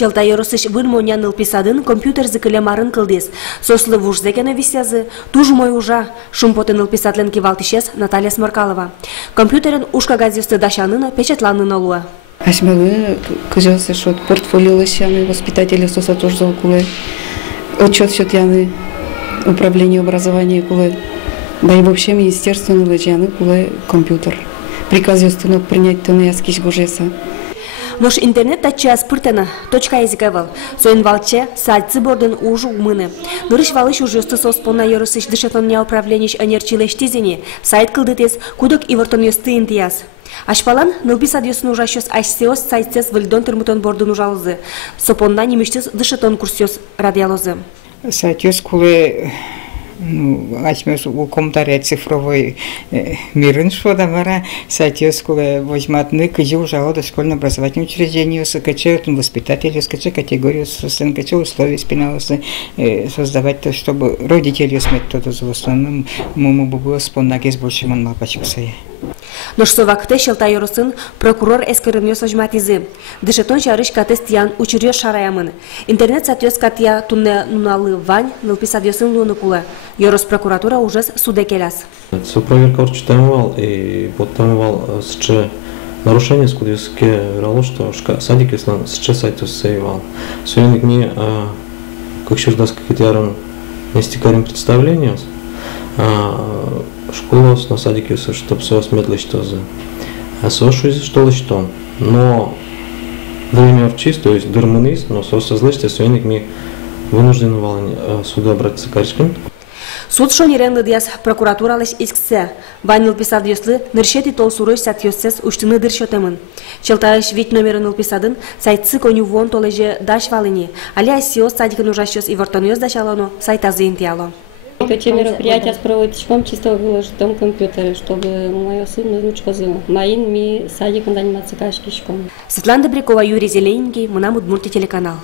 Челта Yorosich выльмонян ылписадын компьютер зыкылемарын кылдес. Сослы вужзекена висязы, туж мой ужа, шумпотын ылписатлен кивалтишес Наталья Сморкалова. Компьютерен ушка газесты дашанына печатланына луа. Асмелы кажется, что портфолио лысяны воспитатели сосатожзал кулы, отчет счетяны управление образования кулы, да и вообще министерственный лыжяны кулы компьютер. Приказ юстынок принять то на яскиш гужеса. Нож интернет тача спыртана, точка языковал. Соин валче, сальцы борден ужу умыны. Нырыш валыш ужесты соспона Yorosich дышатоння управленич анерчилештизини, сайт кылдытес, кудок ивортон ёсты интияс. Ашпалан нылписад ёсын ужащёс ашсеос сайтсес выльдон термутон бордун ужалызы. Сопонна немештес дышатон курсёс радиалозы. Сайтёс куле Ачмес у комментария цифровой мирын шода мара сайтёс куле возьматны кыжи ужало дошкольное образовательное учреждение СКЧ, воспитатели СКЧ, категорию СКЧ, условия спиналосы создавать то, чтобы родители смет то в основном муму было споннагез больше манма пачкасая. Но что вакте Челта Yoroсын прокурор эскеренёс ожматизы. Дышетон шарыш катест ян учурёс шараямын. Интернет сатёс катья тунне нуналы вань нылписад ёсын луны кулы. Yoros прокуратура ужас суде келяс. Со проверка урчитаемывал и подтамывал с нарушение скудеске рало, что садик ислам с сайтус сейвал. Сегодня не как щурдас какие-то ярон нестикарим представления. Школа на садике, чтобы все сметло что за. А сошу что ли что. Но время в чисто, то есть дырманист, но сослышите, сегодня мы вынуждены валить сюда обратиться к Карчкин. Суд шонерен диас прокуратура лишь исксе. Ванил писад ёслы ныршети толсурой сатьёсес уштыны дыршотемын. Челтаеш вид номерын ылписадын сайтсы коню вон толеже даш валыни. Али айсиос садикын ужащёс и вортонёс дашалоно сайтазы интиало. Эти мероприятия проводят чисто выложить в том компьютере, чтобы мой сын ручка зыл. Моим ми садиком заниматься кашкишком. Светлана Добрякова, Юрий Зелененький, Мунамуд Мультителеканал.